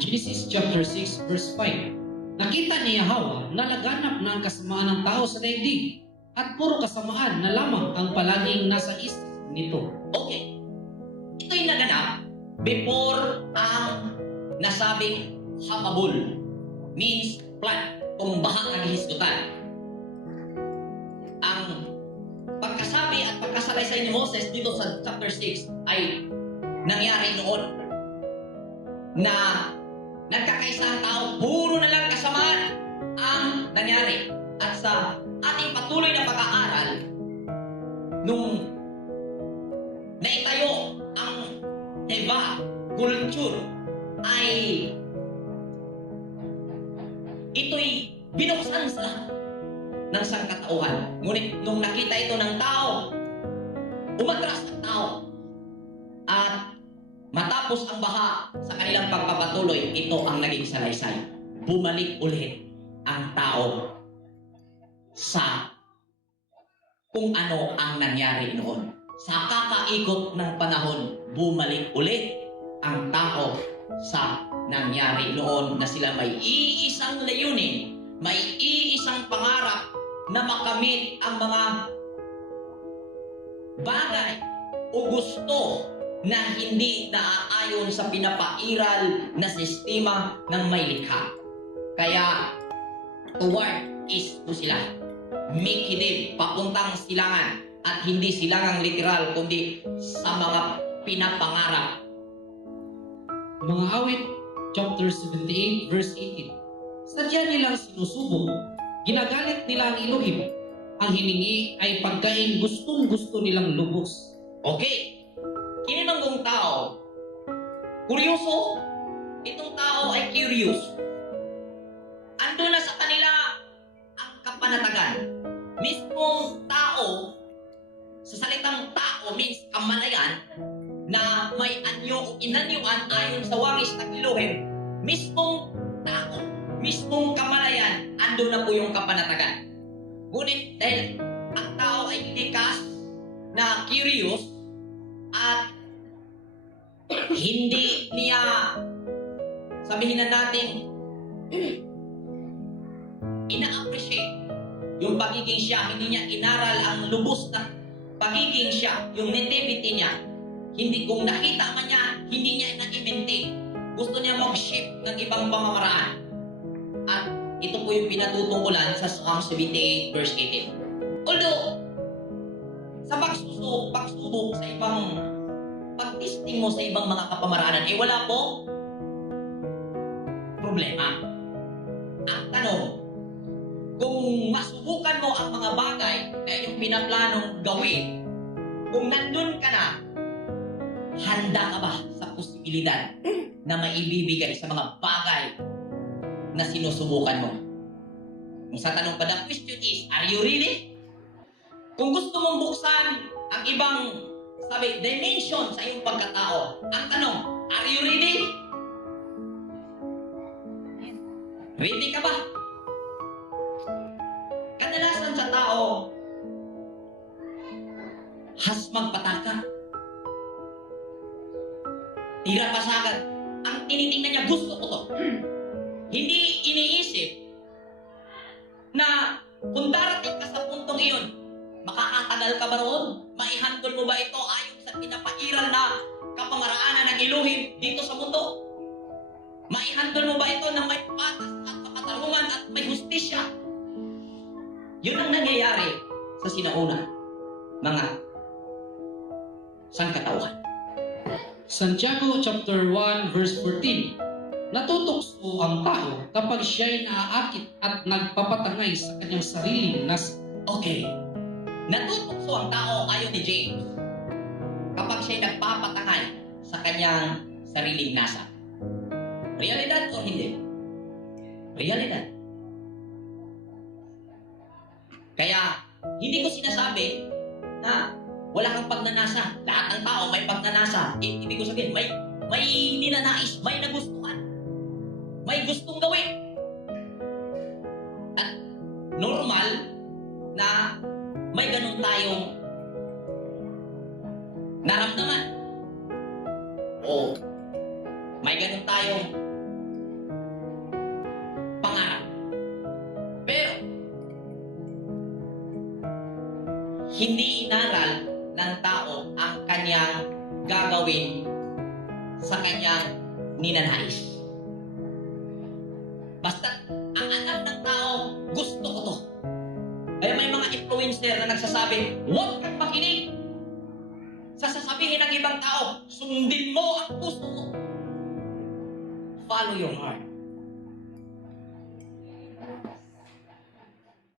Genesis chapter 6 verse 5. Nakita ni Yahweh na laganap ng kasamaan ng tao sa daigdig at puro kasamaan na lamang ang palaging nasa isip nito. Okay. Ito'y naganap before ang nasabing hababol. Means flood. Tumbahan ang hisgutan. Ang pagkasabi at pagkasalaysay ni Moses dito sa chapter 6 ay nangyari noon na nagkakaisa ang tao, puro na lang kasamaan ang nangyari. At sa ating patuloy na pag-aaral, nung naitayo ang Eva culture, ay ito'y binuksan sa lahat ng sangkatauhan. Ngunit nung nakita ito ng tao, umatras ang tao. At matapos ang baha sa kanilang pagpapatuloy, ito ang naging salaysay. Bumalik ulit ang tao sa kung ano ang nangyari noon. Sa kakaikot ng panahon, bumalik ulit ang tao sa nangyari noon na sila may iisang layunin, may iisang pangarap na makamit ang mga bagay o gusto na hindi naaayon sa pinapairal na sistema ng may likha. Kaya, toward east po sila. Mikidib, papuntang silangan. At hindi silangang literal, kundi sa mga pinapangarap. Mga awit chapter 78 verse 18. Sadya nilang sinusubok, ginagalit nila ang Elohim. Ang hiningi ay pagkain gustong-gusto nilang lubos. Okay. Kinimanggong tao, kuryoso, itong tao ay curious. Ando na sa kanila ang kapanatagan. Mismong tao, sa salitang tao means kamalayan, na may anyo o inanyuan ayon sa wangis ng Elohim. Mismong tao, mismong kamalayan, ando na po yung kapanatagan. Ngunit dahil ang tao ay likas na curious at hindi niya, sabihin na natin, ina-appreciate yung pagiging siya, hindi niya inaral ang lubos na pagiging siya, yung nativity niya. Hindi, kung nakita man niya, hindi niya na-maintain. Gusto niya mag-shift ng ibang pamamaraan. At ito po yung pinatutungkulan sa Psalm 78 verse 18. Although, sa pagsubok sa ibang pag-testing mo sa ibang mga kapamaraanan, eh wala po problema. Ang tanong, kung masubukan mo ang mga bagay na yung pinaplanong gawin, kung nandun ka na, handa ka ba sa posibilidad na maibibigay sa mga bagay na sinusubukan mo? Kung sa tanong pa, the question is, are you ready? Kung gusto mong buksan ang ibang, sabi, dimension sa iyong pagkatao, ang tanong, are you ready? Ready ka ba? Kadalasan sa tao, hasmag pataka. Tira pasagad. Ang tinitingnan niya, gusto ko to. Hindi iniisip na kung darating ka sa puntong iyon, makakatagal ka ba roon? Maihandle mo ba ito ayon sa pinapairal na kapamaraanan ng Elohim dito sa mundo? Maihandle mo ba ito na may patas at makatarungan at may hustisya? Yun ang nangyayari sa sinauna, mga sangkatauhan. Santiago chapter 1 verse 14. Natutokso ang tao kapag siya'y naaakit at nagpapatangay sa kanyang sariling nasa. Okay. Natutokso ang tao ayon ni James kapag siya'y nagpapatangay sa kanyang sariling nasa. Realidad o hindi? Realidad. Kaya, hindi ko sinasabi na wala kang pagnanasa. Lahat ng tao may pagnanasa. Ibig ko sabihin, may ninanais, may nagustuhan. May gustong gawin. At normal na may ganun tayong naramdaman. O may ganun tayong hindi inaral ng tao ang kanyang gagawin sa kanyang ninanais. Basta ang alam ng tao, gusto ko to. Kaya may mga influencer na nagsasabi, huwag kang makinig sa sasabihin ng ibang tao, sundin mo ang gusto mo. Follow your heart.